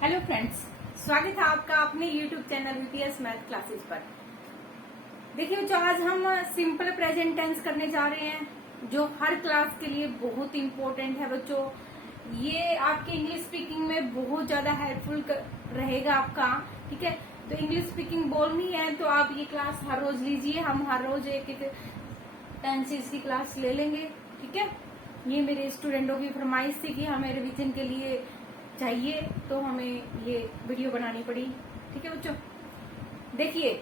Hello friends, स्वागत है आपका अपने YouTube channel VPS math classes पर। देखिए बच्चों, आज हम सिंपल प्रेजेंट टेंस करने जा रहे हैं जो हर क्लास के लिए बहुत इम्पोर्टेंट है बच्चों। ये आपके इंग्लिश स्पीकिंग में बहुत ज्यादा हेल्पफुल रहेगा आपका। ठीक है, तो इंग्लिश स्पीकिंग बोलनी है तो आप ये क्लास हर रोज लीजिए। हम हर रोज एक एक टेंसेस की क्लास ले लेंगे। ठीक है, ये मेरे स्टूडेंटों की फरमाइश थी कि हमें रिवीजन के लिए चाहिए, तो हमें ये वीडियो बनानी पड़ी। ठीक है बच्चों, देखिए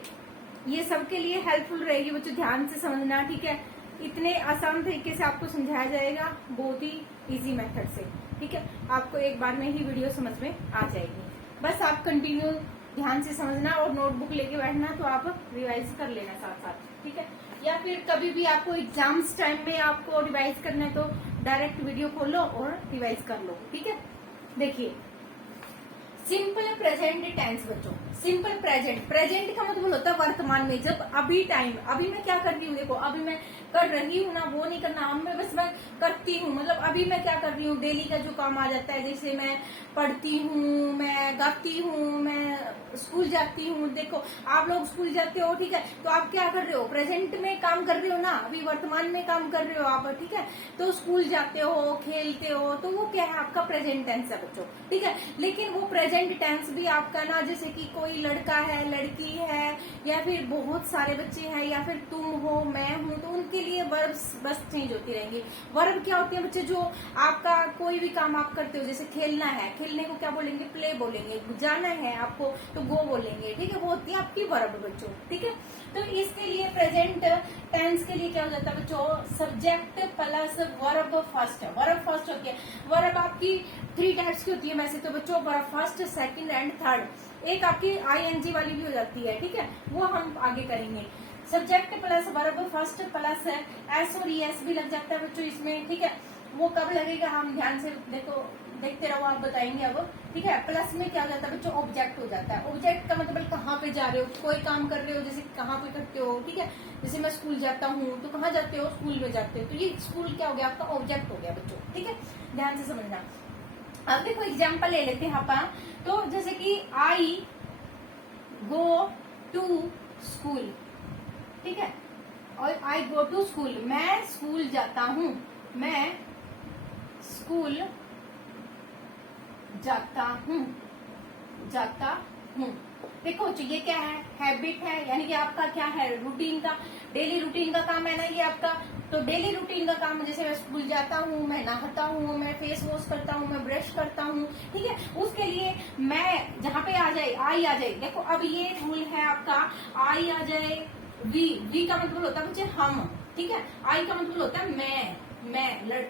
ये सबके लिए हेल्पफुल रहेगी बच्चों, ध्यान से समझना। ठीक है, इतने आसान तरीके से आपको समझाया जाएगा, बहुत ही इजी मेथड से। ठीक है, आपको एक बार में ही वीडियो समझ में आ जाएगी। बस आप कंटिन्यू ध्यान से समझना और नोटबुक लेके बैठना, तो आप रिवाइज कर लेना साथ साथ। ठीक है, या फिर कभी भी आपको एग्जाम्स टाइम में आपको रिवाइज करना है तो डायरेक्ट वीडियो खोलो और रिवाइज कर लो। ठीक है, देखिए सिंपल प्रेजेंट टेंस बच्चों। सिंपल प्रेजेंट, प्रेजेंट का मतलब होता है वर्तमान में, जब अभी टाइम, अभी मैं क्या कर रही हूँ, देखो अभी मैं कर रही हूँ ना, वो नहीं करना, अब मैं बस मैं करती हूँ, मतलब अभी मैं क्या कर रही हूँ, डेली का जो काम आ जाता है, जैसे मैं पढ़ती हूँ, मैं गाती हूँ, मैं स्कूल जाती हूँ। देखो आप लोग स्कूल जाते हो, ठीक है, तो आप क्या कर रहे हो, प्रेजेंट में काम कर रहे हो ना, अभी वर्तमान में काम कर रहे हो आप। ठीक है, तो स्कूल जाते हो, खेलते हो, तो वो क्या है, आपका प्रेजेंट टेंस है बच्चों। ठीक है, लेकिन वो प्रेजेंट टेंस भी आपका ना, जैसे कि कोई लड़का है, लड़की है, या फिर बहुत सारे बच्चे हैं, या फिर तुम हो, मैं हूं, तो उनके लिए वर्ब्स बस चेंज होती रहेंगी। वर्ब क्या होती है बच्चे, जो आपका कोई भी काम आप करते हो, जैसे खेलना है, खेलने को क्या बोलेंगे, प्ले बोलेंगे, जाना है आपको तो गो बोलेंगे। ठीक है, वो होती है आपकी वर्ब बच्चों। ठीक है, तो इसके लिए प्रेजेंट टेंस के लिए क्या हो जाता है बच्चों, subject plus verb first. Verb first होती है। वर्ब आपकी 3 टाइप्स की होती है वैसे तो बच्चों, verb first, second and third. एक आपकी आईएनजी वाली भी हो जाती है। ठीक है, वो हम आगे करेंगे। Subject plus verb first plus S और ईएस भी लग जाता है बच्चों इसमें। ठीक है, वो कब लगेगा हम ध्यान से देखो, देखते रहो, आप बताएंगे अब। ठीक है, प्लस में क्या हो जाता है बच्चों, ऑब्जेक्ट हो जाता है। ऑब्जेक्ट का मतलब कहाँ पे जा रहे हो, कोई काम कर रहे हो, जैसे कहाँ पे करते हो। ठीक है, जैसे मैं स्कूल जाता हूँ तो कहाँ जाते हो, स्कूल में जाते हो, तो ये स्कूल क्या हो गया, आपका ऑब्जेक्ट हो गया बच्चों। ठीक है, ध्यान से समझना। अब देखो एग्जाम्पल ले लेते हैं अपन, तो जैसे कि आई गो टू स्कूल। ठीक है, और आई गो टू स्कूल, मैं स्कूल जाता हूँ, मैं स्कूल जाता हूँ, जाता हूँ। देखो ये क्या है, हैबिट है, यानी कि आपका क्या है, रूटीन का, डेली रूटीन का काम है ना ये आपका। तो डेली रूटीन का काम, जैसे मैं स्कूल जाता हूँ, मैं नहाता हूँ, मैं फेस वॉश करता हूँ, मैं ब्रश करता हूँ। ठीक है, उसके लिए मैं जहाँ पे आ जाए, आई आ जाए। देखो अब ये रूल है आपका, आई आ जाए, वी का मतलब होता है बच्चे हम। ठीक है, आई का मतलब होता है मैं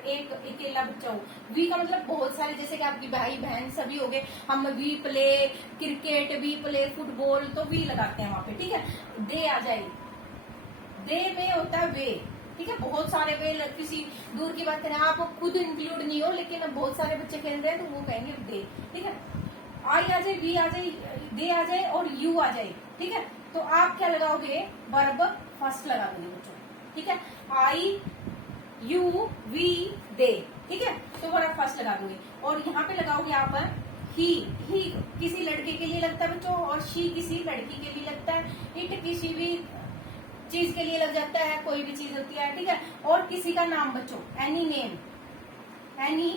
एक अकेला बच्चा हूँ। वी का मतलब बहुत सारे, जैसे कि आपकी भाई बहन सभी हो गए। हम we play cricket, we play football, तो वी लगाते हैं वहां पे। ठीक है, दे आ जाए, दे में होता है वे। ठीक है, बहुत सारे वे, किसी दूर की बात करें, आप खुद इंक्लूड नहीं हो, लेकिन बहुत सारे बच्चे खेल रहे हैं तो वो कहेंगे दे। ठीक है, आई आ जाए, वी आ जाए, दे आ जाए और यू आ जाए। ठीक है, तो आप क्या लगाओगे, वर्ब फर्स्ट लगा दोगे बच्चों। ठीक है, आई यू वी दे। ठीक है, तो वर्ब फर्स्ट लगा दोगे, और यहाँ पे लगाओगे आप ही किसी लड़के के लिए लगता है बच्चों, और शी किसी लड़की के लिए लगता है, इट किसी भी चीज के लिए लग जाता है, कोई भी चीज होती है। ठीक है, और किसी का नाम बच्चों, एनी नेम, एनी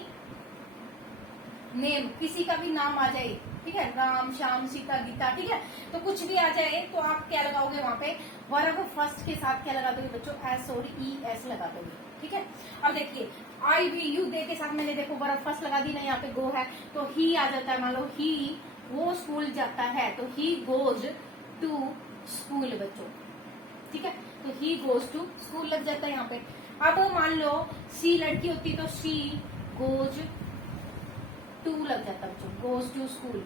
नेम, किसी का भी नाम आ जाए। ठीक है, राम श्याम सीता गीता। ठीक है, तो कुछ भी आ जाए तो आप क्या लगाओगे वहां पे, वर्ब फर्स्ट के साथ क्या लगा दोगे बच्चों, एस और ई एस लगा दोगे। ठीक है, अब देखिए आई वी यू दे के साथ मैंने देखो वर्ब फर्स्ट लगा दी ना, यहाँ पे गो है तो ही आ जाता है। मान लो ही वो स्कूल जाता है तो ही गोज टू स्कूल बच्चों। ठीक है, तो ही गोज टू स्कूल लग जाता है यहाँ पे। अब मान लो सी लड़की होती तो सी गोज टू लग जाता बच्चों, गोज टू स्कूल।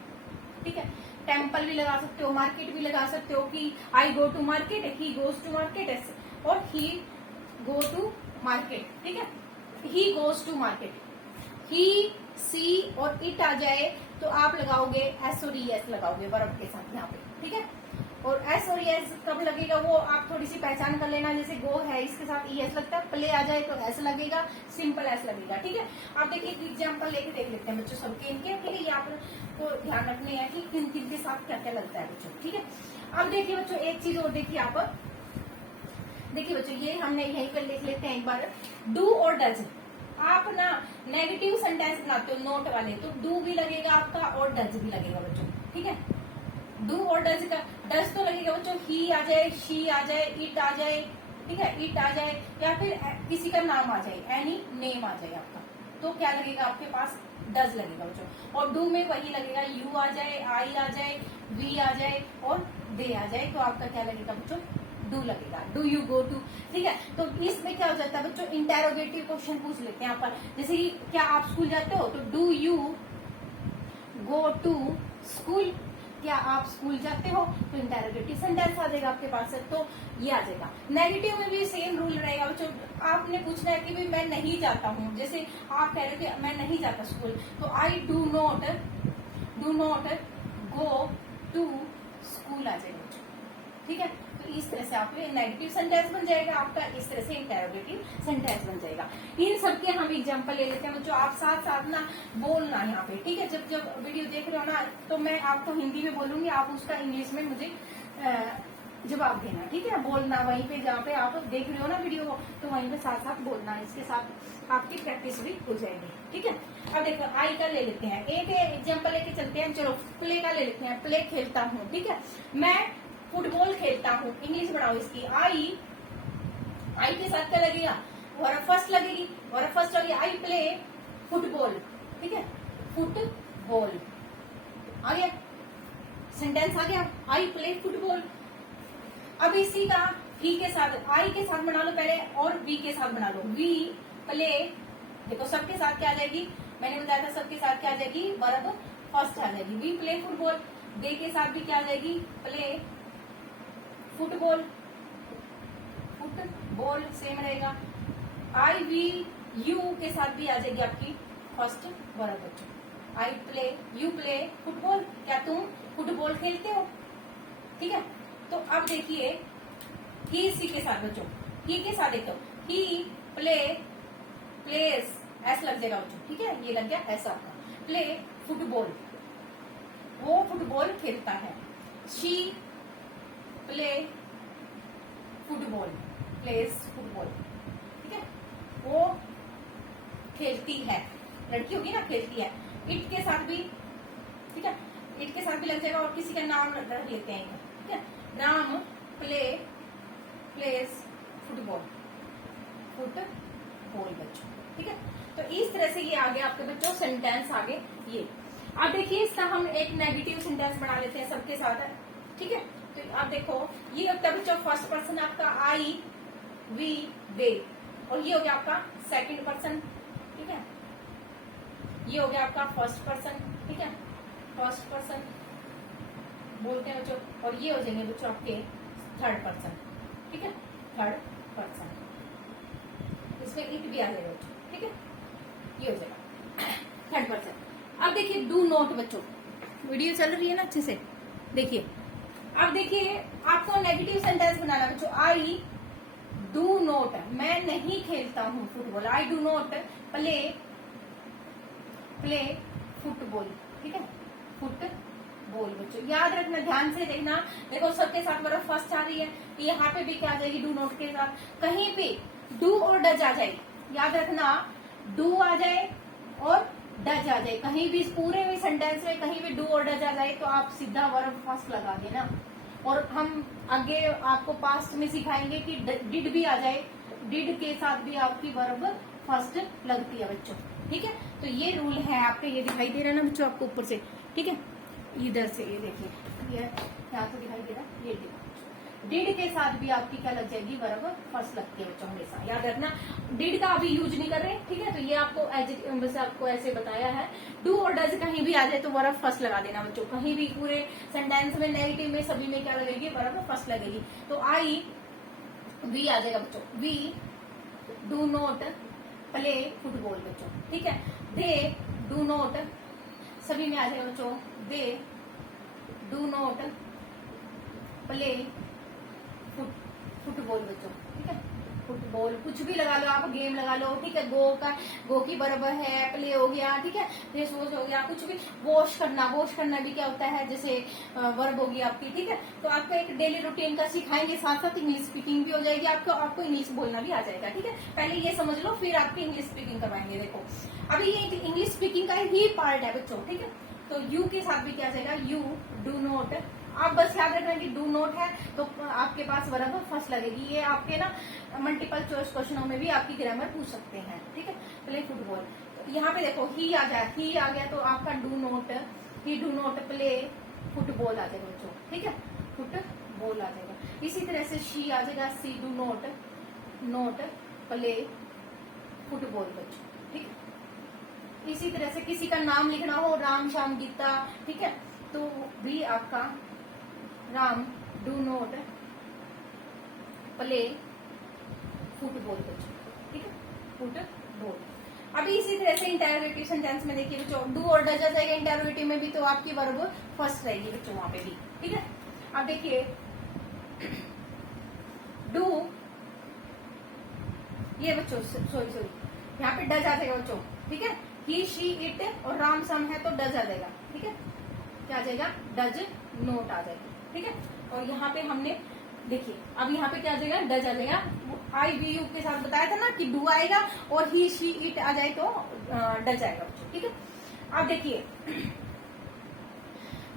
ठीक है, टेम्पल भी लगा सकते हो, मार्केट भी लगा सकते हो कि I go to market, he goes to market ऐसे, और ही गो टू मार्केट। ठीक है, he goes to market, he she और इट आ जाए तो आप लगाओगे एस और ई एस लगाओगे वर्ब के साथ यहाँ पे। ठीक है, और एस और एस कब लगेगा वो आप थोड़ी सी पहचान कर लेना, जैसे गो है इसके साथ ई एस लगता है, प्ले आ जाए तो एस लगेगा, सिंपल एस लगेगा। ठीक है, आप देखिए एग्जाम्पल लेके देख लेते हैं बच्चों सबके इनके। ठीक है, ये आपको ध्यान रखने हैं कि किन किन के साथ क्या क्या लगता है बच्चों। ठीक है, अब देखिए बच्चों एक चीज और देखिए आप, देखिए बच्चों ये हमने यहीं पर लिख लेते हैं एक बार, डू और डज। आप ना नेगेटिव सेंटेंस बनाते हो नोट वाले, तो डू भी लगेगा आपका और डज भी लगेगा बच्चों। ठीक है, डू और डज का, डज तो लगेगा बच्चों ही आ जाए, शी आ जाए, इट आ जाए, ठीक है, इट आ जाए, या फिर किसी का नाम आ जाए, एनी नेम आ जाए आपका, तो क्या लगेगा आपके पास, डज लगेगा बच्चों। और डू में वही लगेगा, यू आ जाए, आई आ जाए, वी आ जाए और दे आ जाए, तो आपका क्या लगेगा बच्चों, डू लगेगा। डू यू गो टू, ठीक है। तो इसमें क्या हो जाता है बच्चों, इंटेरोगेटिव क्वेश्चन पूछ लेते हैं आप, जैसे कि क्या आप स्कूल जाते हो, तो do you go to school, क्या आप स्कूल जाते हो, तो इंटेरोगेटिव सेंटेंस आ जाएगा आपके पास, तो ये आ जाएगा। नेगेटिव में भी सेम रूल रहेगा बच्चों, आपने पूछना है कि भाई मैं नहीं जाता हूँ, जैसे आप कह रहे थे मैं नहीं जाता स्कूल, तो I do not go to school आ जाएगा बच्चों। ठीक है, तो इस तरह से आपके नेगेटिव सेंटेंस बन जाएगा आपका, इस तरह से इंटेरोगेटिव सेंटेंस बन जाएगा। इन सबके हम एग्जांपल ले लेते हैं बच्चों, आप साथ साथ ना बोलना यहाँ पे। ठीक है, जब जब वीडियो देख रहे हो ना, तो मैं आपको हिंदी में बोलूंगी, आप उसका इंग्लिश में मुझे जवाब देना। ठीक है, बोलना वहीं पे जहाँ पे आप देख रहे हो ना वीडियो को, तो वहीं पे साथ साथ बोलना, इसके साथ आपकी प्रैक्टिस भी हो जाएगी। ठीक है, अब देखो आई का ले लेते हैं, एक एग्जाम्पल लेके चलते हैं। चलो प्ले का ले लेते हैं, प्ले खेलता हूँ। ठीक है, मैं फुटबॉल खेलता हूँ, इंग्लिश बनाओ इसकी, आई के साथ क्या लगेगा, वर्ब फर्स्ट लगेगी, वर्ब फर्स्ट होगी, आई प्ले फुटबॉल। ठीक है, फुटबॉल आ गया, सेंटेंस आ गया, आई प्ले फुटबॉल। अब इसी का ही के साथ, आई के साथ बना लो पहले और वी के साथ बना लो, वी प्ले, देखो सबके साथ क्या आ जाएगी, मैंने बताया था सबके साथ क्या आ जाएगी, वर्ब फर्स्ट आ जाएगी, वी प्ले फुटबॉल। दे के साथ भी क्या आ जाएगी, प्ले फुटबॉल, फुटबॉल सेम रहेगा। आई वी यू के साथ भी आ जाएगी आपकी फर्स्ट वर्ब बच्चों, I play, you play football, क्या तुम फुटबॉल खेलते हो। ठीक है, तो अब देखिए ही सी के साथ बच्चों, ही के साथ देखो, ही प्ले प्लेस, एस लग जाएगा बच्चों। ठीक है, ये लग गया ऐसा आपका, प्ले फुटबॉल, वो फुटबॉल खेलता है। She play football, place football. ठीक है, वो खेलती है, लड़की होगी ना, खेलती है। इट के साथ भी, ठीक है, इट के साथ भी लग जाएगा, और किसी का नाम रख लेते हैं। ठीक है, Ram play place football, football बच्चों। ठीक है, तो इस तरह से ये आगे आपके बच्चों सेंटेंस आगे ये। अब देखिए इसका हम एक नेगेटिव सेंटेंस बना लेते हैं सबके साथ। ठीक है, तो आप देखो ये होता है बच्चों फर्स्ट पर्सन आपका, आई वी दे, और ये हो गया आपका सेकंड पर्सन। ठीक है, ये हो गया आपका फर्स्ट पर्सन। ठीक है, फर्स्ट पर्सन बोलते हैं बच्चों, और ये हो जाएंगे बच्चों आपके थर्ड पर्सन। ठीक है, थर्ड पर्सन, इसमें इट भी आ जाएगा बच्चों। ठीक है, ये हो जाएगा थर्ड पर्सन। अब देखिए डू नॉट बच्चों, वीडियो चल रही है ना अच्छे से, देखिए अब देखिए आपको नेगेटिव सेंटेंस बनाना बच्चों, आई डू नॉट, मैं नहीं खेलता हूँ football, I do not play play football. ठीक है, फुटबॉल बच्चों, याद रखना, ध्यान से देखना, देखो सबके साथ वर्ब फर्स्ट आ रही है, यहाँ पे भी क्या आ जाएगी, डू नॉट के साथ, कहीं भी डू और डज आ जाए, याद रखना, डू आ जाए और डज आ जाए, कहीं भी पूरे भी सेंटेंस में कहीं भी डू और डज आ जाए, तो आप सीधा वर्ब फर्स्ट लगा देना। और हम आगे आपको पास्ट में सिखाएंगे कि डिड भी आ जाए, डिड के साथ भी आपकी वर्ब फर्स्ट लगती है बच्चों। ठीक है, तो ये रूल है आपके, ये दिखाई दे रहा है ना बच्चों आपको ऊपर से। ठीक है, इधर से ये देखिए, ये यहाँ तो दिखाई दे रहा है, ये देखो डिड के साथ भी आपकी क्या लग जाएगी, वर्ब फर्स्ट लगती है बच्चों हमेशा, याद रखना। डिड का अभी यूज नहीं कर रहे, ठीक है, तो ये आपको बस आपको ऐसे बताया है। डू और डज कहीं भी आ जाए तो वर्ब फर्स्ट लगा देना बच्चों, कहीं भी पूरे सेंटेंस में, नेगेटिव में, सभी में क्या लगेगी, वर्ब फर्स्ट लगेगी। तो आई वी आ जाएगा बच्चों, we do not play football बच्चों। ठीक है, दे डू नॉट, सभी में आ जाएगा बच्चों, they do not play football बच्चों। ठीक है, फुटबॉल, कुछ भी लगा लो आप, गेम लगा लो, ठीक है। गो की बराबर है, प्ले हो गया, ठीक है, फेस वॉश हो गया, कुछ भी। वॉश करना भी क्या होता है, जैसे वर्ब होगी आपकी, ठीक है। तो आपको एक डेली रूटीन का सिखाएंगे, साथ साथ इंग्लिश स्पीकिंग भी हो जाएगी, आपको इंग्लिश बोलना भी आ जाएगा, ठीक है। पहले ये समझ लो, फिर आपकी इंग्लिश स्पीकिंग करवाएंगे। देखो अभी ये इंग्लिश स्पीकिंग का ही पार्ट है बच्चों, ठीक है। तो यू के साथ भी क्या जाएगा, यू डू नॉट। आप बस याद रखना कि डू नॉट है तो आपके पास वर्ब फर्स्ट लगेगी। ये आपके ना मल्टीपल चॉइस क्वेश्चनों में भी आपकी ग्रामर पूछ सकते हैं, ठीक है। प्ले फुटबॉल, तो यहाँ पे देखो ही आ जाए, ही आ गया तो आपका do not, he do not play football आ जाएगा बच्चों, ठीक है, फुटबॉल आ जाएगा। इसी तरह से शी आ जाएगा, सी डू नॉट प्ले फुटबॉल बच्चों, ठीक है। इसी तरह से किसी का नाम लिखना हो, राम श्याम गीता, ठीक है, तो भी आपका Ram do not play football बच्चों, ठीक है, फुटबॉल। अभी इसी तरह से इंटरोगेटिव सेंटेंस में देखिए बच्चों, डू और डज आ जाएगा इंटरोगेटिव में भी, तो आपकी वर्ब फर्स्ट रहेगी बच्चों वहां पे भी, ठीक है। अब देखिए डू, ये बच्चों सॉरी यहाँ पे डज आ जाएगा बच्चों, ठीक है। ही शी इट और राम सम है तो डज आ जाएगा, ठीक है। क्या आ जाएगा, डज नोट आ जाएगा, ठीक है। और यहाँ पे हमने देखिए अब यहाँ पे क्या आ जाएगा, डज आ जाएगा। आई वी यू के साथ बताया था ना कि डू आएगा, और ही शी इट आ जाए तो डज आएगा बच्चों, ठीक है। अब देखिए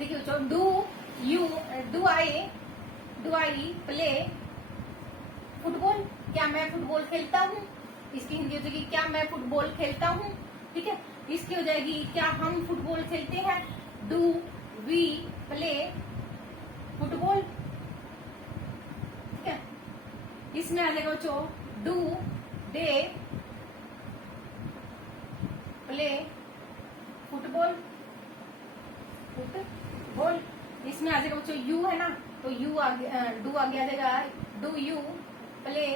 बच्चों, डू आई प्ले फुटबॉल, क्या मैं फुटबॉल खेलता हूँ, इसकी हिंदी हो जाएगी क्या मैं फुटबॉल खेलता हूँ, ठीक है। इसकी हो जाएगी क्या हम फुटबॉल खेलते हैं, डू वी प्ले फुटबॉल, ठीक है। इसमें आ जाएगा बच्चों, डू दे प्ले फुटबॉल, इसमें आ जाएगा बच्चों यू है ना, तो यू आगे डू आगे आ जाएगा, डू यू प्ले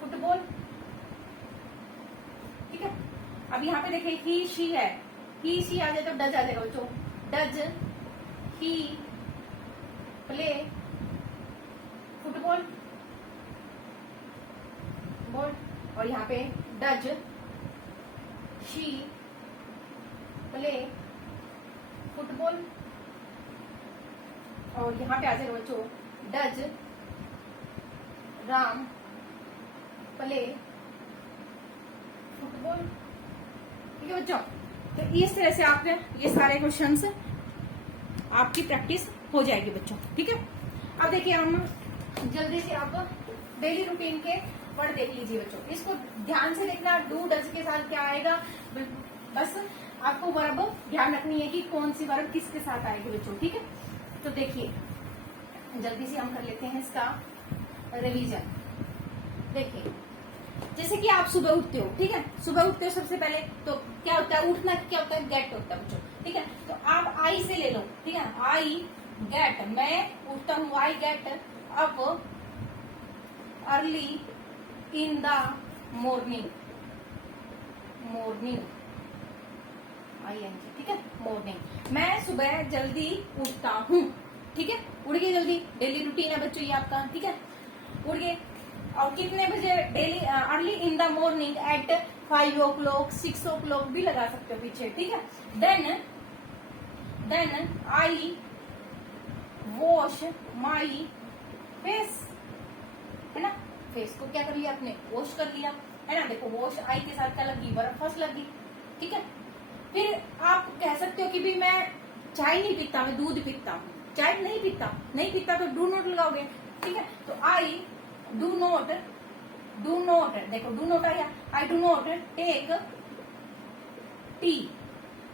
फुटबॉल, ठीक है। अब यहाँ पे देखिए ही शी है, ही शी आ जाए तो डज आ जाएगा बच्चों, does he play football ball. और यहाँ पे डज शी प्ले फुटबॉल, और यहाँ पे आ जाएगा बच्चों डज राम प्ले फुटबॉल, ठीक है बच्चों। तो इस तरह से आपने ये सारे क्वेश्चंस आपकी प्रैक्टिस हो जाएगी बच्चों, ठीक है। अब देखिए हम जल्दी से आप डेली रूटीन के वर्ड देख लीजिए बच्चों, इसको ध्यान से देखना। डू डज के साथ क्या आएगा, बस आपको वर्ब ध्यान रखनी है कि कौन सी वर्ब किसके साथ आएगी बच्चों, ठीक है। तो देखिए जल्दी से हम कर लेते हैं इसका रिवीजन। देखिए जैसे कि आप सुबह उठते हो, ठीक है, सुबह उठते हो सबसे पहले तो क्या होता है, उठना क्या होता है, गेट होता है बच्चों, ठीक है। तो आप आई से ले लो, ठीक है, आई गेट, मैं उठता हूँ, I get up early in the morning, ING, ठीक है, मॉर्निंग, मैं सुबह जल्दी उठता हूँ, ठीक है। उठ गए जल्दी, डेली रूटीन है बच्चों ये आपका, ठीक है, उठ गए। और कितने बजे, daily early in the morning at 5 o'clock 6 o'clock भी लगा सकते हो पीछे, ठीक है। Then I wash my face, है ना, फेस को क्या कर लिया आपने, वॉश कर लिया, है ना। देखो वॉश आई के साथ क्या लगी, वर्ब फर्स्ट लगी, ठीक है। फिर आप कह सकते हो कि भी मैं चाय नहीं पीता, मैं दूध पीता हूँ, चाय नहीं पीता तो डू नॉट लगाओगे, ठीक है। तो आई डू नॉट, देखो डू नॉट आया, I do not take tea,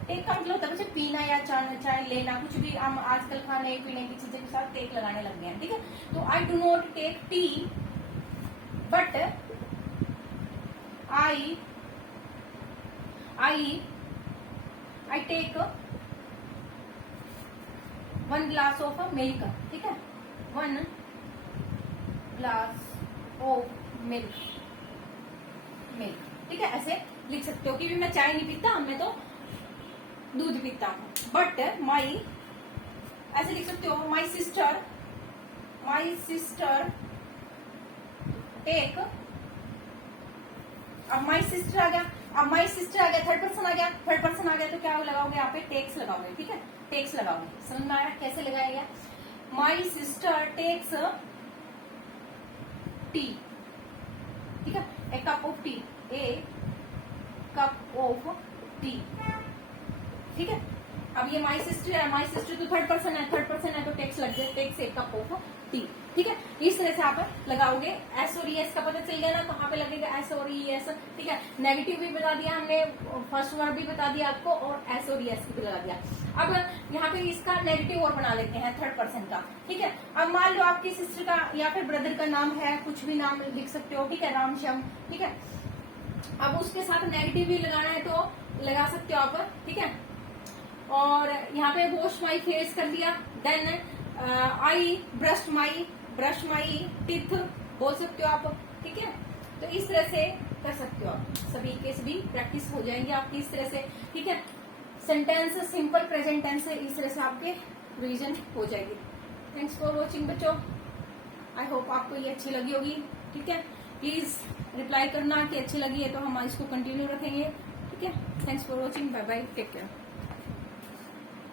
take का मतलब होता है पीना या चाय लेना, कुछ भी हम आजकल खाने पीने की चीजें के साथ टेक लगाने लग गए हैं, ठीक है। तो I do not take tea but I take 1 glass of milk, ठीक है, 1 glass ऑफ मिल्क, ठीक है। ऐसे लिख सकते हो कि भी मैं चाय नहीं पीता, मैं तो दूध पीता हूँ, बट माई, ऐसे लिख सकते हो माई सिस्टर टेक, अब माई सिस्टर आ गया, अब माई सिस्टर आ गया, थर्ड पर्सन आ गया, थर्ड पर्सन आ गया तो क्या लगाओगे यहाँ पे, टेक्स लगाओगे, ठीक है, टेक्स लगाओगे। समझ में आया कैसे लगाएगा? माई सिस्टर टेक्स टी, ठीक है, a cup of tea, a cup of tea, ठीक है। अब ये माई सिस्टर है, माई सिस्टर तो थर्ड पर्सन है, थर्ड पर्सन है तो टेक्स लग जाए, takes a cup of tea, ठीक है। इस तरह से आप लगाओगे। एस और एस का पता चल गया ना, कहाँ पे लगेगा एस और एस, ठीक है। नेगेटिव भी बता दिया हमने, फर्स्ट वर्ड भी बता दिया आपको, और एस और एस भी बता दिया। अब यहाँ पे इसका नेगेटिव और बना लेते हैं थर्ड पर्सन का, ठीक है। अब मान लो आपकी सिस्टर का या फिर ब्रदर का नाम है, कुछ भी नाम लिख सकते हो, ठीक है, राम श्याम, ठीक है। अब उसके साथ नेगेटिव भी लगाना है तो लगा सकते हो आप, ठीक है। और यहाँ पे वॉश माई फेस कर दिया, then I brush my teeth बोल सकते हो आप, ठीक है। तो इस तरह से कर सकते हो आप, सभी के सभी प्रैक्टिस हो जाएंगे आपकी इस तरह से, ठीक है। सेंटेंस सिंपल प्रेजेंट टेंस इस तरह से आपके रिवीजन हो जाएगी। थैंक्स फॉर वॉचिंग बच्चों, आई होप आपको ये अच्छी लगी होगी, ठीक है। प्लीज रिप्लाई करना कि अच्छी लगी है तो हम इसको कंटिन्यू रखेंगे, ठीक है। Thanks for watching, bye bye, take care.